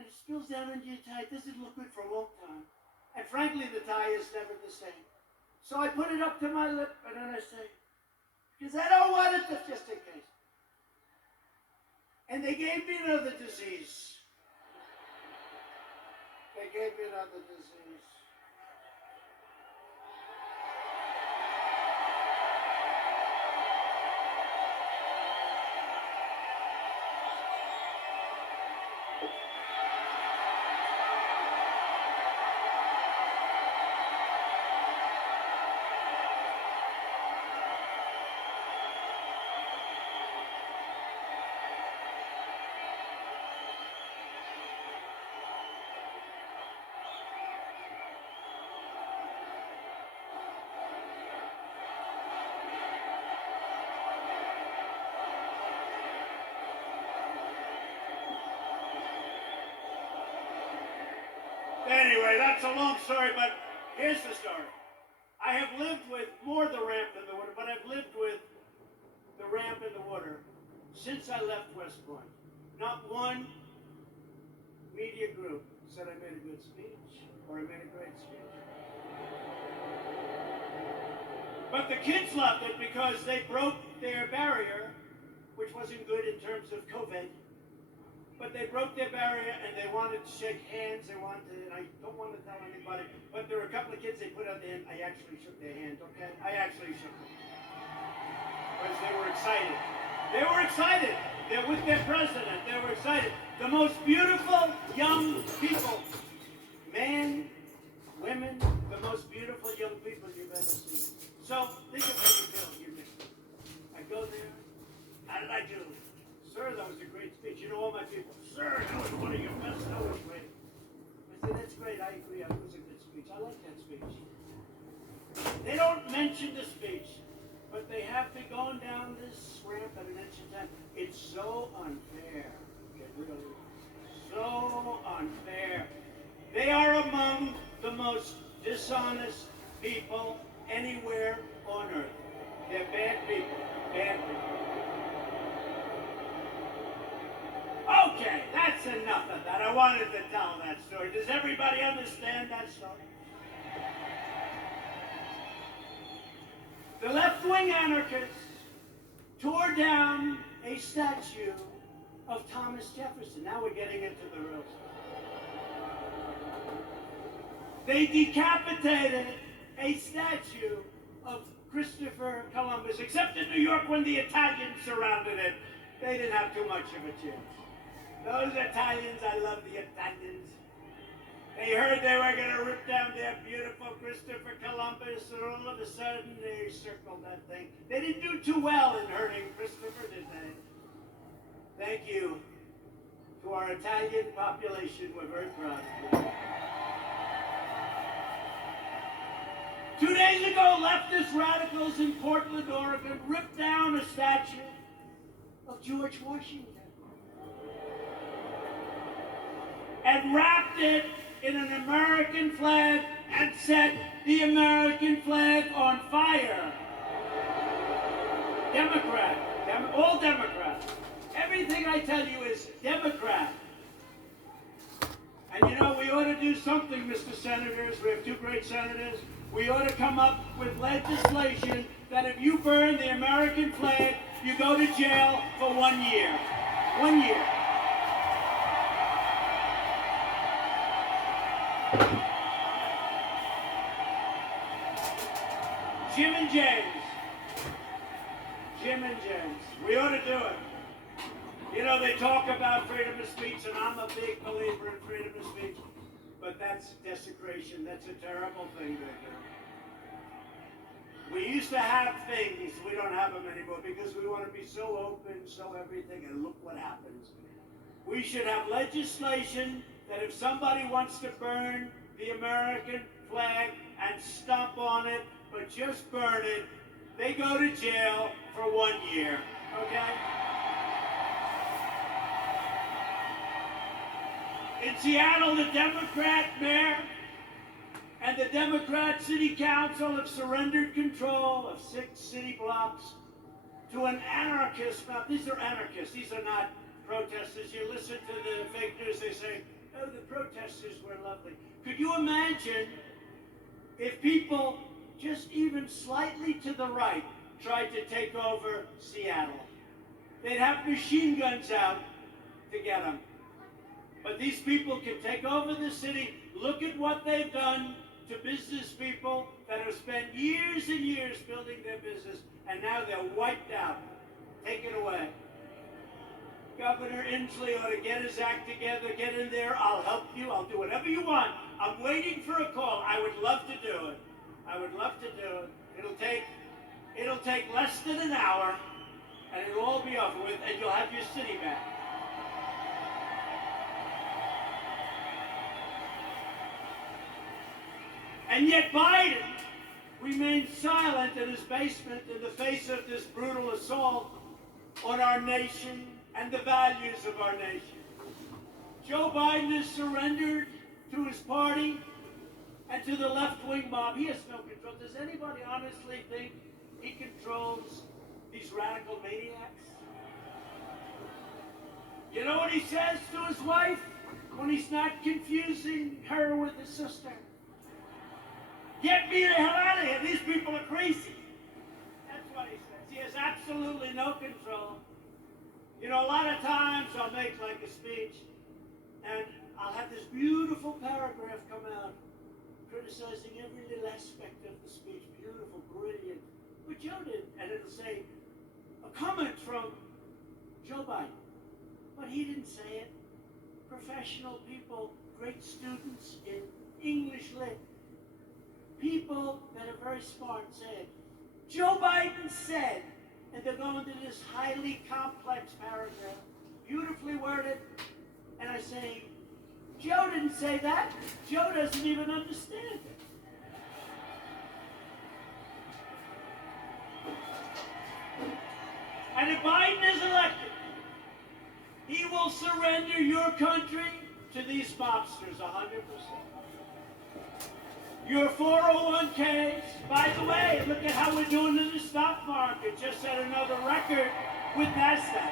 and it spills down into your tie. It doesn't look good for a long time. And frankly, the tie is never the same. So I put it up to my lip, and then I say, because I don't want it, just in case. And they gave me another disease. They gave me another disease. Anyway, that's a long story, but here's the story. I have lived with more the ramp than the water, but I've lived with the ramp and the water since I left West Point. Not one media group said I made a good speech or I made a great speech. But the kids loved it because they broke their barrier, which wasn't good in terms of COVID. But they broke their barrier and they wanted to shake hands. They wanted to, and I don't want to tell anybody, but there were a couple of kids they put out their hand. I actually shook their hand, okay? I actually shook them. Because they were excited. They were excited. They're with their president. They were excited. The most beautiful young people, men, women, the most beautiful young people you've ever seen. So think of how you feel. I go there. How did I do? Sir, that was a great speech. You know, all my people, sir, that was one of your best. That was great. I said, that's great. I agree. It was a good speech. I like that speech. They don't mention the speech, but they have me going down this ramp at an inch in time. It's so unfair. It really is. So unfair. They are among the most dishonest people anywhere on earth. They're bad people. Bad people. Okay, that's enough of that. I wanted to tell that story. Does everybody understand that story? The left-wing anarchists tore down a statue of Thomas Jefferson. Now we're getting into the real stuff. They decapitated a statue of Christopher Columbus, except in New York when the Italians surrounded it. They didn't have too much of a chance. Those Italians, I love the Italians. They heard they were going to rip down their beautiful Christopher Columbus, and all of a sudden they circled that thing. They didn't do too well in hurting Christopher, did they? Thank you to our Italian population. We're very proud of you. 2 days ago, leftist radicals in Portland, Oregon, ripped down a statue of George Washington and wrapped it in an American flag and set the American flag on fire. Democrat. All Democrats. Everything I tell you is Democrat. And you know, we ought to do something, Mr. Senators. We have two great senators. We ought to come up with legislation that if you burn the American flag, you go to jail for 1 year. 1 year. Jim and James. Jim and James. We ought to do it. You know, they talk about freedom of speech, and I'm a big believer in freedom of speech, but that's desecration. That's a terrible thing to do. We used to have things, we don't have them anymore because we want to be so open, so everything, and look what happens. We should have legislation that if somebody wants to burn the American flag and stomp on it, but just burn it, they go to jail for 1 year, okay? In Seattle, the Democrat mayor and the Democrat City Council have surrendered control of 6 city blocks to an anarchist. Now, these are anarchists. These are not protesters. You listen to the fake news, they say, protesters were lovely. Could you imagine if people just even slightly to the right tried to take over Seattle? They'd have machine guns out to get them. But these people can take over the city. Look at what they've done to business people that have spent years and years building their business, and now they're wiped out. Take it away. Governor Inslee ought to get his act together, get in there. I'll help you. I'll do whatever you want. I'm waiting for a call. I would love to do it. I would love to do it. It'll take less than an hour, and it'll all be over with, and you'll have your city back. And yet Biden remains silent in his basement in the face of this brutal assault on our nation and the values of our nation. Joe Biden has surrendered to his party and to the left-wing mob. He has no control. Does anybody honestly think he controls these radical maniacs? You know what he says to his wife when he's not confusing her with his sister? Get me the hell out of here. These people are crazy. That's what he says. He has absolutely no control. You know, a lot of times I'll make like a speech, and I'll have this beautiful paragraph come out criticizing every little aspect of the speech. Beautiful, brilliant. But Joe did. And it'll say, a comment from Joe Biden. But he didn't say it. Professional people, great students in English lit, people that are very smart say it. Joe Biden said, and they're going to this highly complex paragraph, beautifully worded, and I say, Joe didn't say that. Joe doesn't even understand it. And if Biden is elected, he will surrender your country to these mobsters 100%. Your 401ks, by the way, look at how we're doing in the stock market. Just set another record with NASDAQ.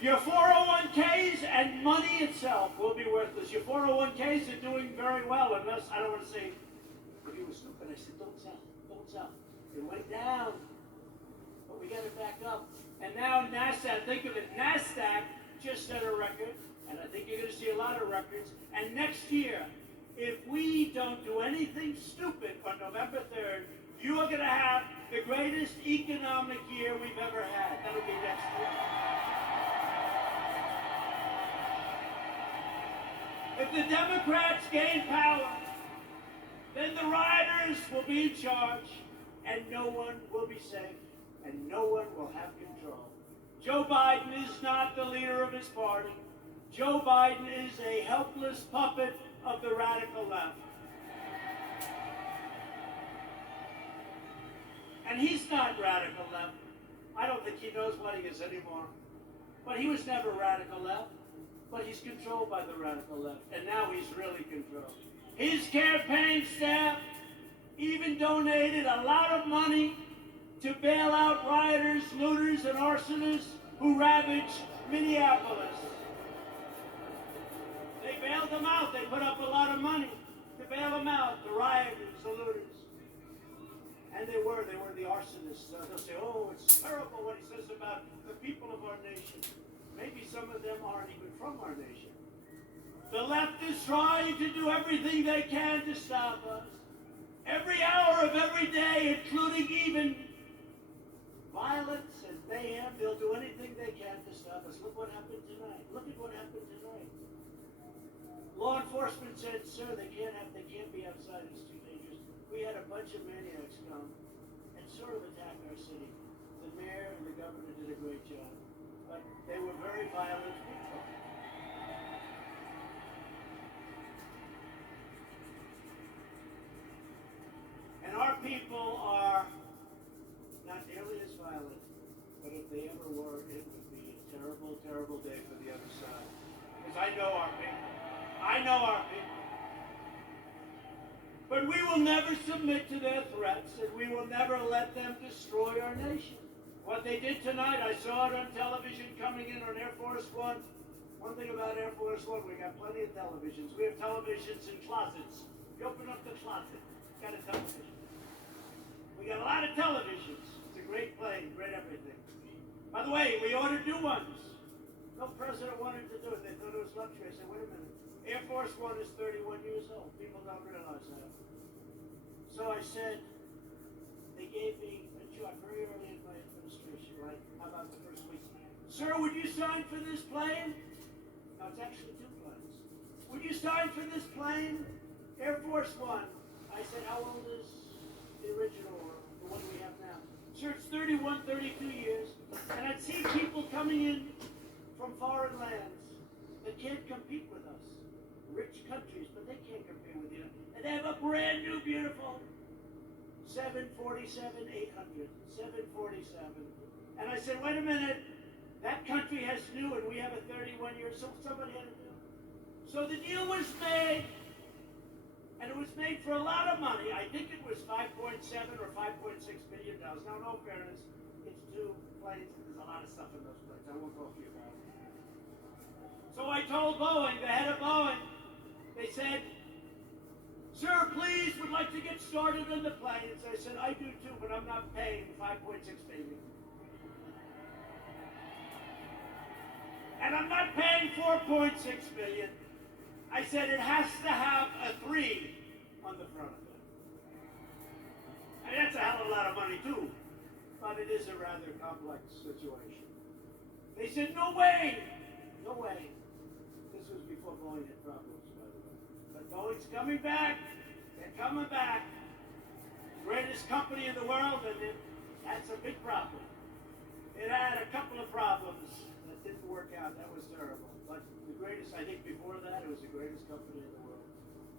Your 401ks and money itself will be worthless. Your 401ks are doing very well, unless, I don't want to say, he was stupid. I said, don't sell. It went down, but we got it back up. And now NASDAQ, think of it, NASDAQ just set a record. And I think you're going to see a lot of records. And next year, if we don't do anything stupid on November 3rd, you are going to have the greatest economic year we've ever had. That'll be next year. If the Democrats gain power, then the rioters will be in charge, and no one will be safe, and no one will have control. Joe Biden is not the leader of his party. Joe Biden is a helpless puppet of the radical left. And he's not radical left. I don't think he knows what he is anymore. But he was never radical left. But he's controlled by the radical left. And now he's really controlled. His campaign staff even donated a lot of money to bail out rioters, looters, and arsonists who ravaged Minneapolis. They bailed them out. They put up a lot of money to bail them out, the rioters, the looters. And they were the arsonists. They'll say, oh, it's terrible what he says about the people of our nation. Maybe some of them aren't even from our nation. The left is trying to do everything they can to stop us. Every hour of every day, including even violence and mayhem, they'll do anything they can to stop us. Look what happened tonight. Look at what happened tonight. Law enforcement said, sir, they can't be outside. It's too dangerous. We had a bunch of maniacs come and sort of attack our city. The mayor and the governor did a great job. But they were very violent people. And our people are not nearly as violent, but if they ever were, it would be a terrible, terrible day for the other side. Because I know our people. I know our people. But we will never submit to their threats, and we will never let them destroy our nation. What they did tonight, I saw it on television come coming in on Air Force One. One thing about Air Force One, we got plenty of televisions. We have televisions in closets. You open up the closet, got a television. We got a lot of televisions. It's a great plane, great everything. By the way, we ordered new ones. No president wanted to do it. They thought it was luxury. I said, wait a minute. Air Force One is 31 years old. People don't realize that. So I said, they gave me a job very early in my administration, right? How about the first week? Sir, would you sign for this plane? No, it's actually two planes. Would you sign for this plane? Air Force One. I said, how old is the original or the one we have now? Sir, it's 31, 32 years. And I'd see people coming in from foreign lands that can't compete with us. Rich countries, but they can't compete with you. And they have a brand new, beautiful 747-800. 747. And I said, wait a minute. That country has new, and we have a 31-year, so somebody had to do it. So the deal was made, and it was made for a lot of money. I think it was $5.7 or $5.6 billion. Now, in all fairness, it's two planes, and there's a lot of stuff in those planes. I won't talk to you about it. So I told Boeing, the head of Boeing, they said, sir, please, would like to get started on the planes. I said, I do too, but I'm not paying $5.6 billion. And I'm not paying $4.6 billion. I said it has to have a 3 on the front of it. I mean, that's a hell of a lot of money too, but it is a rather complex situation. They said, no way, no way. This was before Boeing had problems, by the way. But Boeing's coming back. They're coming back. Greatest company in the world, and that's a big problem. It had a couple of problems that didn't work out. That was terrible. But the greatest, I think before that, it was the greatest company in the world.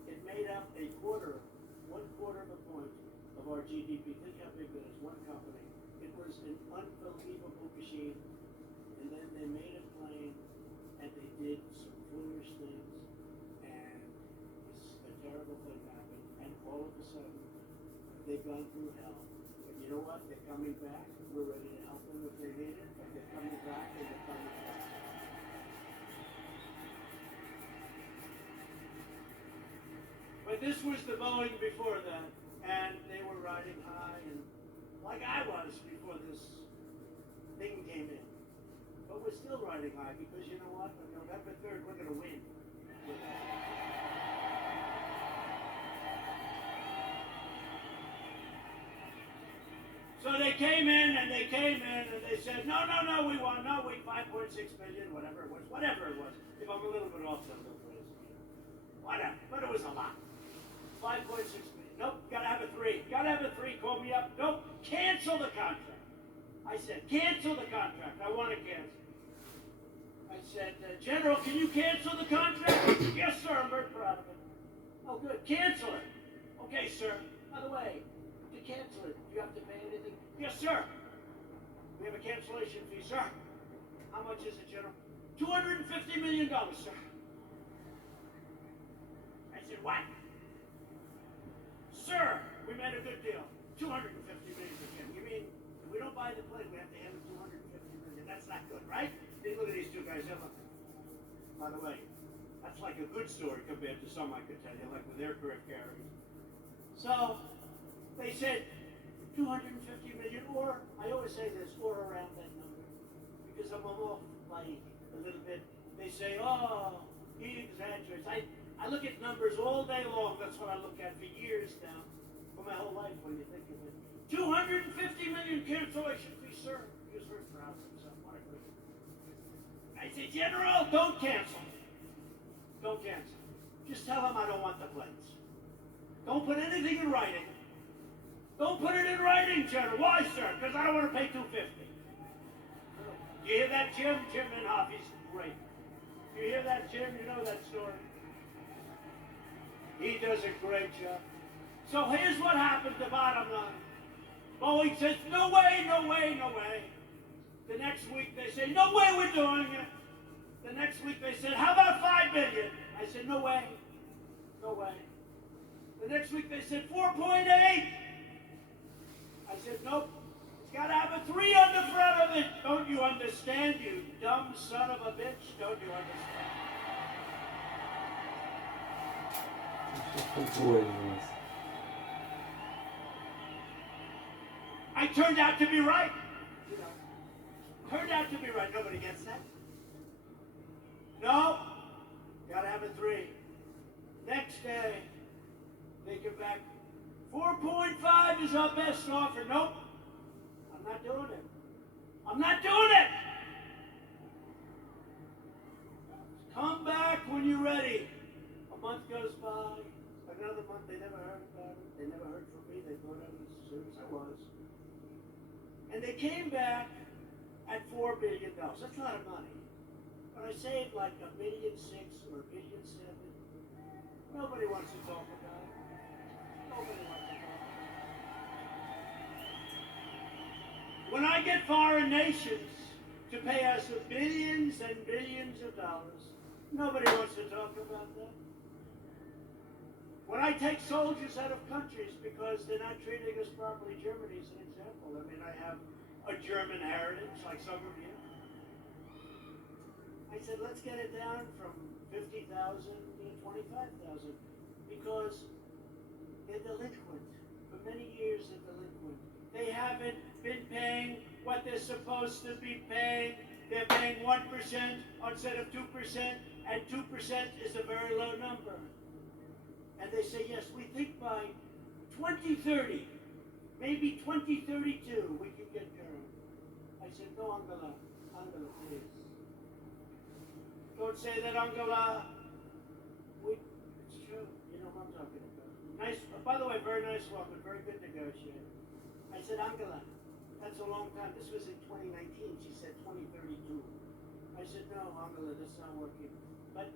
It made up one quarter of a point of our GDP. Think how big that is, one company. It was an unbelievable machine. And then they made a plane, and they did some foolish things, and a terrible thing happened. And all of a sudden, they've gone through hell. But you know what? They're coming back. We're ready to help them if they need it. But they're coming back, and they're coming back. But this was the Boeing before that, and they were riding high, and like I was before this thing came in. But we're still riding high because you know what? On November 3rd, we're going to win. So they came in and they said, no, we want, no, we 5.6 million, whatever it was. If I'm a little bit off, then we'll put it. Whatever, but it was a lot. 5.6 million. Nope, gotta have a 3. Gotta have a 3. Call me up. Nope, cancel the contract. I said, cancel the contract. I want to cancel. I said, General, can you cancel the contract? Yes, sir. I'm very proud of it. Oh, good. Cancel it. Okay, sir. By the way, to cancel it, do you have to pay anything? Yes, sir. We have a cancellation fee, sir. How much is it, General? $250 million, sir. I said, what? Sir, we made a good deal. $250 million again. You mean if we don't buy the plane, we have to hand them $250 million? That's not good, right? Hey, look at these two guys. By the way, that's like a good story compared to some I could tell you, like with aircraft carriers. So they said $250 million, or I always say this, or around that number, because I'm off by a little bit. They say, oh, he exaggerates. I look at numbers all day long. That's what I look at for years now, for my whole life when you think of it. $250 million cancellation fee, sir. He was very proud of himself. What a great. I say, General, don't cancel. Don't cancel. Just tell him I don't want the planes. Don't put anything in writing. Don't put it in writing, General. Why, sir? Because I don't want to pay $250. You hear that, Jim? Jim Inhofe, he's great. You hear that, Jim? You know that story. He does a great job. So here's what happened, the bottom line. Boeing says, no way, no way, no way. The next week they say, no way we're doing it. The next week they said, how about $5 billion? I said, no way. No way. The next week they said, 4.8. I said, nope. It's Gotta have a 3 on the front of it. Don't you understand, you dumb son of a bitch? Don't you understand? I turned out to be right. You know, turned out to be right. Nobody gets that. No, gotta have a 3. Next day, they come back. 4.5 is our best offer. Nope, I'm not doing it. I'm not doing it. Come back when you're ready. A month goes by. Another month, they never heard about it. They never heard from me. They thought I was as soon as I was. And they came back at $4 billion. That's a lot of money. But I saved like $1.6 billion or $1.7 billion. Nobody wants to talk about it. Nobody wants to talk about it. When I get foreign nations to pay us billions and billions of dollars, nobody wants to talk about that. When I take soldiers out of countries because they're not treating us properly, Germany is an example. I mean, I have a German heritage, like some of you. I said, let's get it down from 50,000 to 25,000 because they're delinquent. For many years, they're delinquent. They haven't been paying what they're supposed to be paying. They're paying 1% instead of 2%, and 2% is a very low number. And they say, yes, we think by 2030, maybe 2032, we can get current. I said, no, Angela, please. Don't say that, Angela. It's true. You know what I'm talking about. Nice, by the way, very nice woman, very good negotiator. I said, Angela, that's a long time. This was in 2019. She said 2032. I said, no, Angela, that's not working. But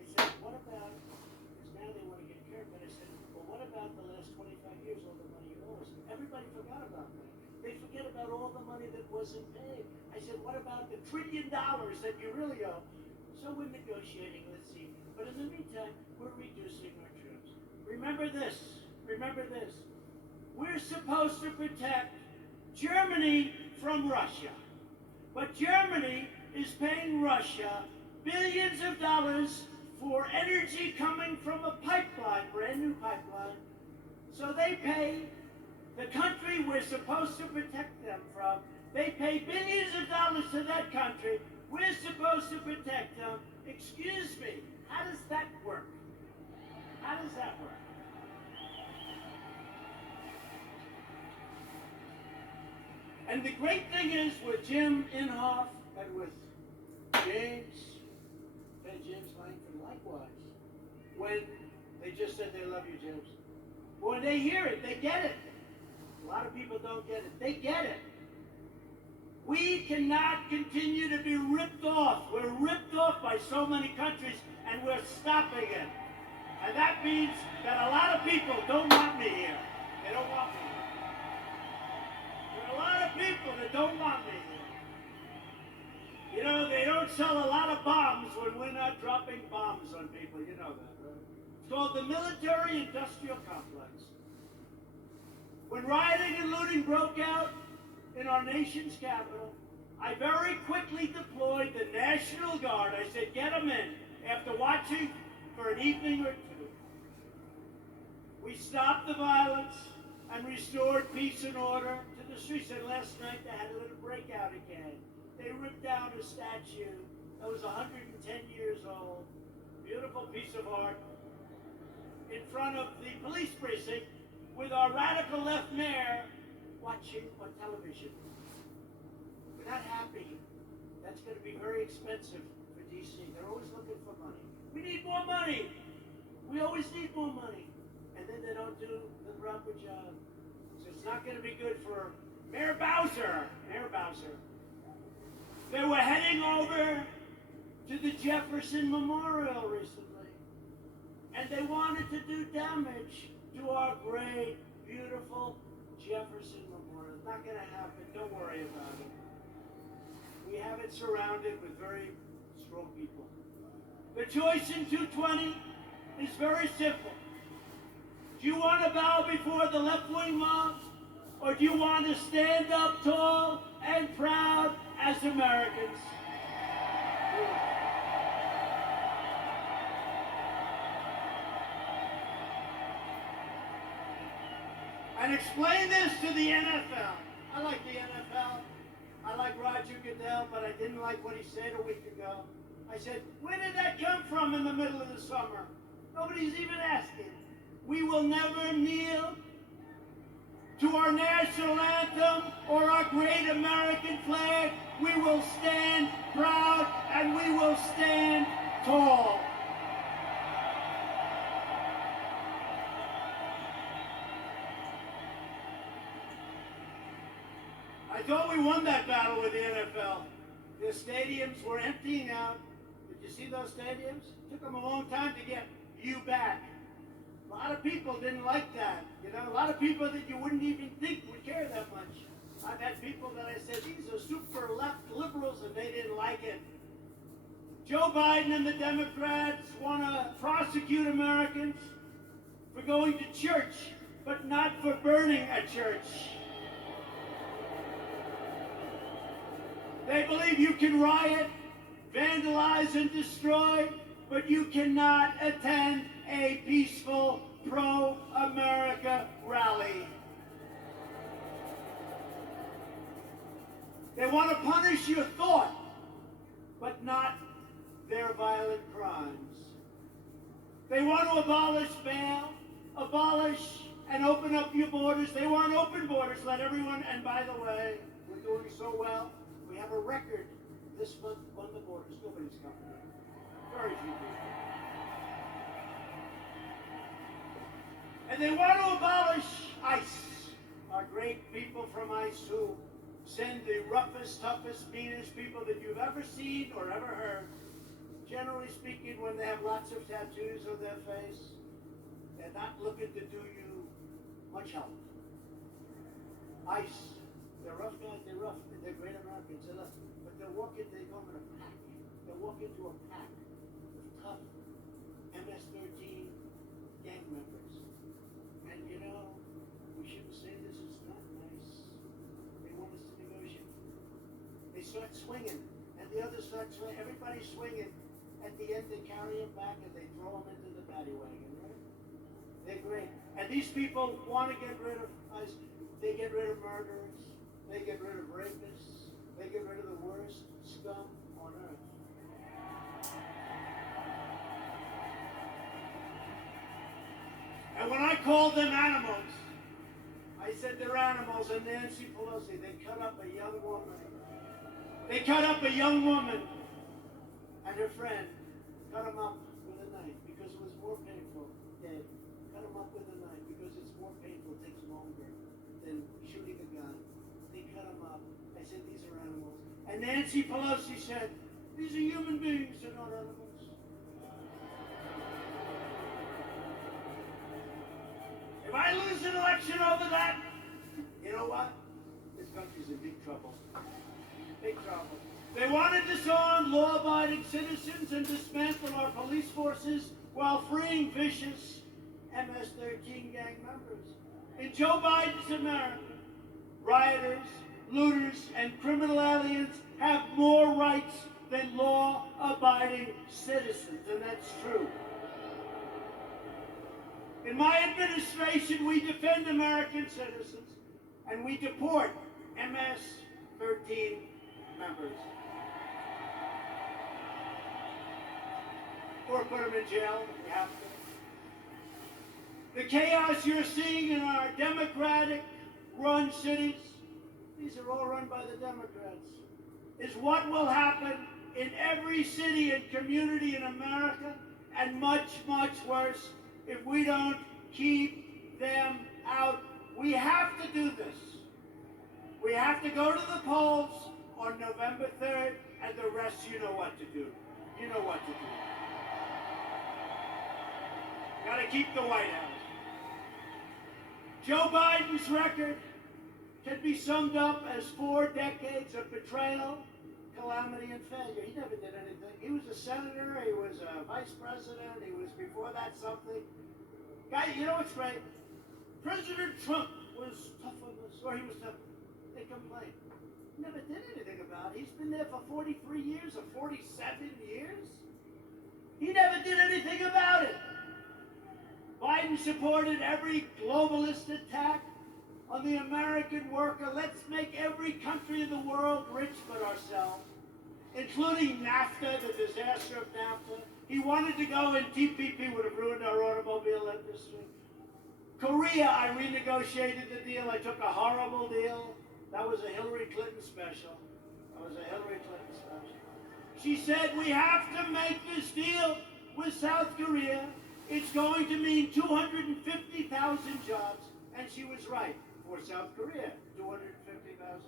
I said, what about, because now they want to get current, but I said, well, what about the last 25 years, all the money you owe us? Everybody forgot about that. They forget about all the money that wasn't paid. I said, what about the $1 trillion that you really owe? So we're negotiating, let's see. But in the meantime, we're reducing our troops. Remember this. We're supposed to protect Germany from Russia. But Germany is paying Russia billions of dollars for energy coming from a pipeline, brand new pipeline. So they pay the country we're supposed to protect them from. They pay billions of dollars to that country. We're supposed to protect them. Excuse me, how does that work? How does that work? And the great thing is with Jim Inhofe and with James Langford likewise, when they just said they love you, James, when they hear it, they get it. A lot of people don't get it. They get it. We cannot continue to be ripped off. We're ripped off by so many countries, and we're stopping it. And that means that a lot of people don't want me here. They don't want me here. There are a lot of people that don't want me here. You know, they don't sell a lot of bombs when we're not dropping bombs on people. You know that, right? It's called the military-industrial complex. When rioting and looting broke out in our nation's capital, I very quickly deployed the National Guard. I said, get them in. After watching for an evening or two, we stopped the violence and restored peace and order to the streets. And last night they had a little breakout again. They ripped down a statue that was 110 years old, beautiful piece of art, in front of the police precinct with our radical left mayor watching on television. We're not happy. That's going to be very expensive for D.C. They're always looking for money. We need more money. We always need more money. And then they don't do the proper job. So it's not going to be good for Mayor Bowser. They were heading over to the Jefferson Memorial recently. And they wanted to do damage to our great, beautiful Jefferson Memorial. It's not going to happen. Don't worry about it. We have it surrounded with very strong people. The choice in 220 is very simple. Do you want to bow before the left-wing mob, Or do you want to stand up tall and proud as Americans? And explain this to the NFL. I like the NFL. I like Roger Goodell, but I didn't like what he said a week ago. I said, where did that come from in the middle of the summer? Nobody's even asking. We will never kneel to our national anthem or our great American flag. We will stand proud and we will stand tall. I thought we won that battle with the NFL. The stadiums were emptying out. Did you see those stadiums? It took them a long time to get you back. A lot of people didn't like that. You know, a lot of people that you wouldn't even think would care that much. I've had people that I said, these are super left liberals, and they didn't like it. Joe Biden and the Democrats want to prosecute Americans for going to church, but not for burning a church. They believe you can riot, vandalize, and destroy, but you cannot attend a peaceful pro-America rally. They want to punish your thought, but not their violent crimes. They want to abolish bail, abolish and open up your borders. They want open borders, let everyone, and by the way, we're doing so well. We have a record this month on the borders. Nobody's coming in. Very few people. And they want to abolish ICE. Our great people from ICE who send the roughest, toughest, meanest people that you've ever seen or ever heard. Generally speaking, when they have lots of tattoos on their face, they're not looking to do you much help. ICE, they're rough guys, they're rough. They're great Americans, they love, but they come in a pack. They walk into a pack of tough MS-13 gang members. And you know, we shouldn't say this, it's not nice. They want us to negotiate. They start swinging, and the others start swinging. Everybody's swinging. At the end, they carry them back and they throw them into the paddy wagon, right? They're great. And these people want to get rid of us. They get rid of murderers. They get rid of rapists. They get rid of the worst scum on earth. And when I called them animals, I said they're animals. And Nancy Pelosi, they cut up a young woman. They cut up a young woman and her friend. Cut them up with a knife because it was more painful. Dead. Cut them up with a knife because it's more painful. It takes longer than shooting a gun. They cut them up. I said, these are animals. And Nancy Pelosi said, these are human beings, they're not animals. If I lose an election over that, you know what? This country's in big trouble. Big trouble. They want to disarm law-abiding citizens and dismantle our police forces while freeing vicious MS-13 gang members. In Joe Biden's America, rioters, looters, and criminal aliens have more rights than law-abiding citizens, and that's true. In my administration, we defend American citizens, and we deport MS-13 members. Or put them in jail if we have to. The chaos you're seeing in our Democratic-run cities, these are all run by the Democrats, is what will happen in every city and community in America, and much, much worse if we don't keep them out. We have to do this. We have to go to the polls on November 3rd, and the rest, you know what to do. You know what to do. Got to keep the White House. Joe Biden's record can be summed up as 4 decades of betrayal, calamity, and failure. He never did anything. He was a senator, he was a vice president, he was before that something. Guy, you know what's great? President Trump was tough on us, or he was tough. They complained. Never did anything about it. He's been there for 43 years or 47 years. He never did anything about it. Biden supported every globalist attack on the American worker. Let's make every country in the world rich but ourselves, including NAFTA, the disaster of NAFTA. He wanted to go, and TPP would have ruined our automobile industry. Korea, I renegotiated the deal. I took a horrible deal. That was a Hillary Clinton special. She said, we have to make this deal with South Korea. It's going to mean 250,000 jobs. And she was right. For South Korea, 250,000 jobs.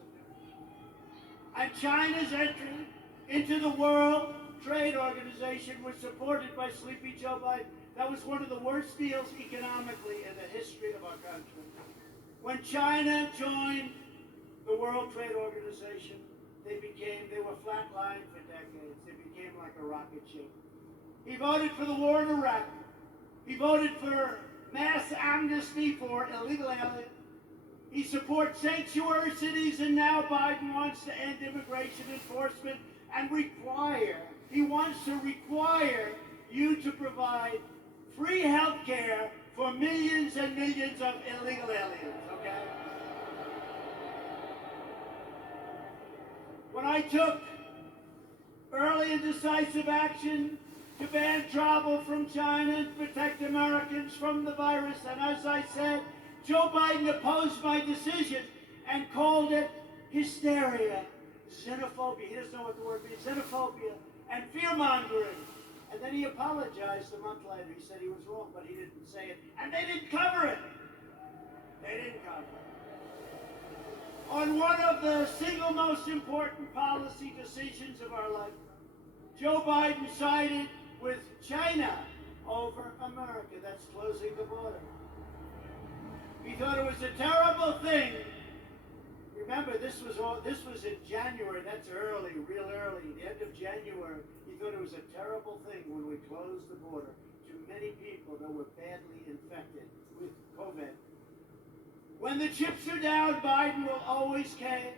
And China's entry into the World Trade Organization was supported by Sleepy Joe Biden. That was one of the worst deals economically in the history of our country. When China joined the World Trade Organization, they were flatlined for decades. They became like a rocket ship. He voted for the war in Iraq. He voted for mass amnesty for illegal aliens. He supports sanctuary cities, and now Biden wants to end immigration enforcement and he wants to require you to provide free health care for millions and millions of illegal aliens, okay? When I took early and decisive action to ban travel from China and protect Americans from the virus, and as I said, Joe Biden opposed my decision and called it hysteria, xenophobia. He doesn't know what the word means. Xenophobia and fear-mongering. And then he apologized a month later. He said he was wrong, but he didn't say it. And they didn't cover it. On one of the single most important policy decisions of our life, Joe Biden sided with China over America. That's closing the border. He thought it was a terrible thing. Remember, this was in January. That's early, real early, the end of January. He thought it was a terrible thing when we closed the border to many people that were badly infected with COVID. When the chips are down, Biden will always cave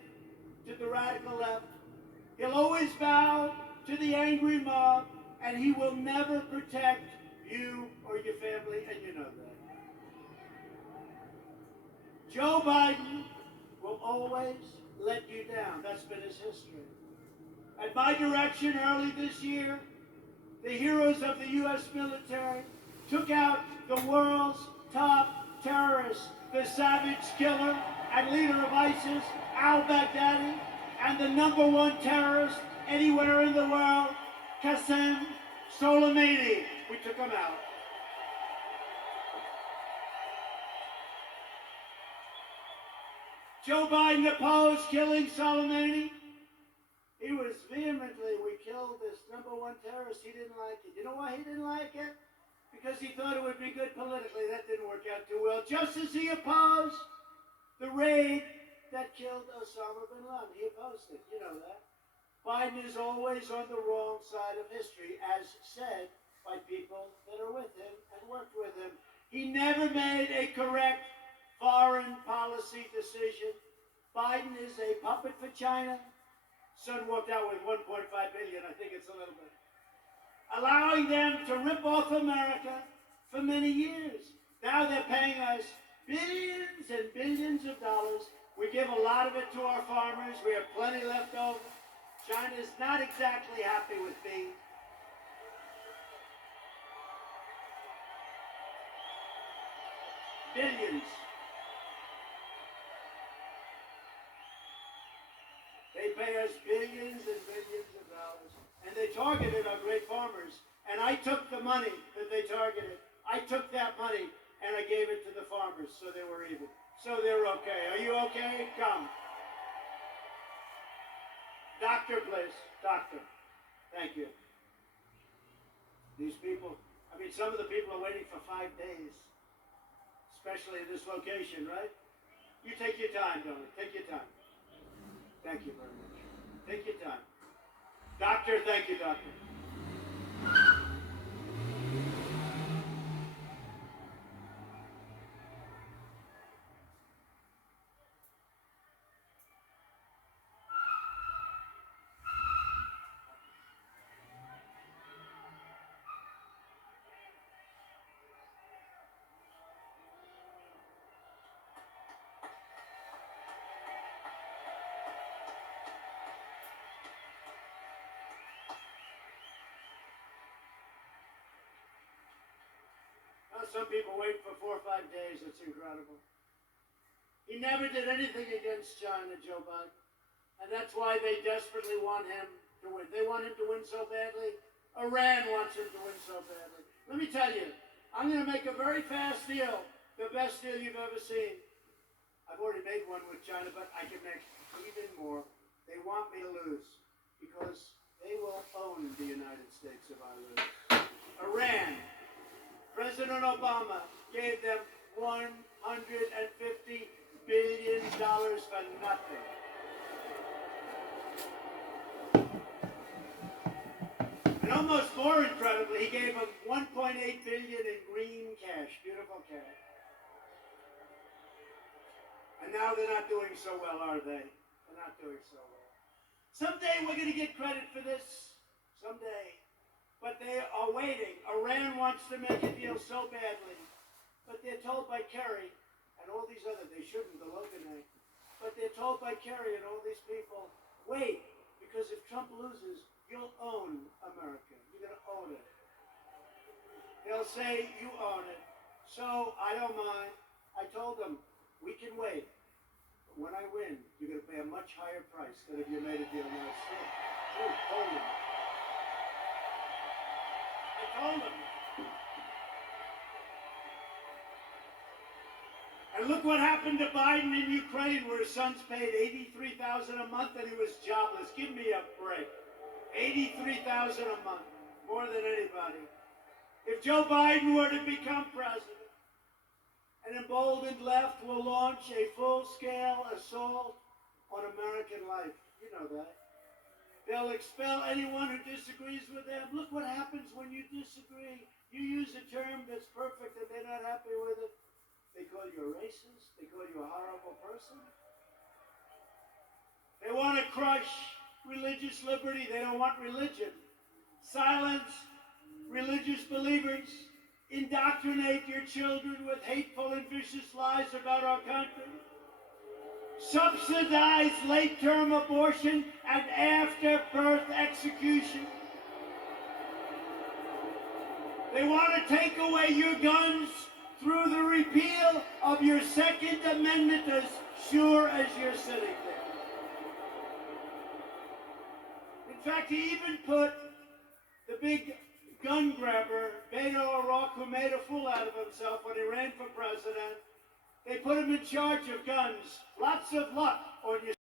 to the radical left. He'll always bow to the angry mob, and he will never protect you or your family, and you know that. Joe Biden will always let you down. That's been his history. At my direction early this year, the heroes of the U.S. military took out the world's top terrorist, the savage killer and leader of ISIS, al-Baghdadi, and the #1 terrorist anywhere in the world, Qasem Soleimani. We took him out. Joe Biden opposed killing Soleimani. He was vehemently, we killed this #1 terrorist. He didn't like it. You know why he didn't like it? Because he thought it would be good politically. That didn't work out too well. Just as he opposed the raid that killed Osama bin Laden. He opposed it. You know that. Biden is always on the wrong side of history, as said by people that are with him and worked with him. He never made a correct foreign policy decision. Biden is a puppet for China. Son walked out with $1.5 billion. I think it's a little bit. Allowing them to rip off America for many years. Now they're paying us billions and billions of dollars. We give a lot of it to our farmers. We have plenty left over. China is not exactly happy with me. Billions. They pay us billions and billions of dollars. And they targeted our great farmers. And I took the money that they targeted. I took that money and I gave it to the farmers so they were even. So they're okay. Are you okay? Come. Doctor, please. Doctor. Thank you. These people, I mean, some of the people are waiting for 5 days. Especially in this location, right? You take your time, Donald. Take your time. Thank you very much. Take your time. Doctor, thank you, doctor. some people wait for 4 or 5 days. It's incredible. He never did anything against China, Joe Biden. And that's why they desperately want him to win. They want him to win so badly. Iran wants him to win so badly. Let me tell you, I'm going to make a very fast deal, the best deal you've ever seen. I've already made one with China, but I can make even more. They want me to lose because they will own the United States if I lose. Iran, President Obama gave them $150 billion for nothing. And almost more incredibly, he gave them $1.8 billion in green cash, beautiful cash. And now they're not doing so well, are they? They're not doing so well. Someday we're going to get credit for this. Someday. But they are waiting. Iran wants to make a deal so badly. But they're told by Kerry and all these other, they shouldn't, the Logan. But they're told by Kerry and all these people, wait, because if Trump loses, you'll own America. You're going to own it. They'll say, you own it. So I don't mind. I told them, we can wait. But when I win, you're going to pay a much higher price than if you made a deal now. I told them. And look what happened to Biden in Ukraine, where his sons paid $83,000 a month and he was jobless. Give me a break. $83,000 a month, more than anybody. If Joe Biden were to become president, an emboldened left will launch a full-scale assault on American life. You know that. They'll expel anyone who disagrees with them. Look what happens when you disagree. You use a term that's perfect and they're not happy with it. They call you a racist. They call you a horrible person. They want to crush religious liberty. They don't want religion. Silence religious believers. Indoctrinate your children with hateful and vicious lies about our country. Subsidize late-term abortion and after-birth execution. They want to take away your guns through the repeal of your Second Amendment as sure as you're sitting there. In fact, he even put the big gun grabber, Beto O'Rourke, who made a fool out of himself when he ran for president. They put him in charge of guns. Lots of luck on your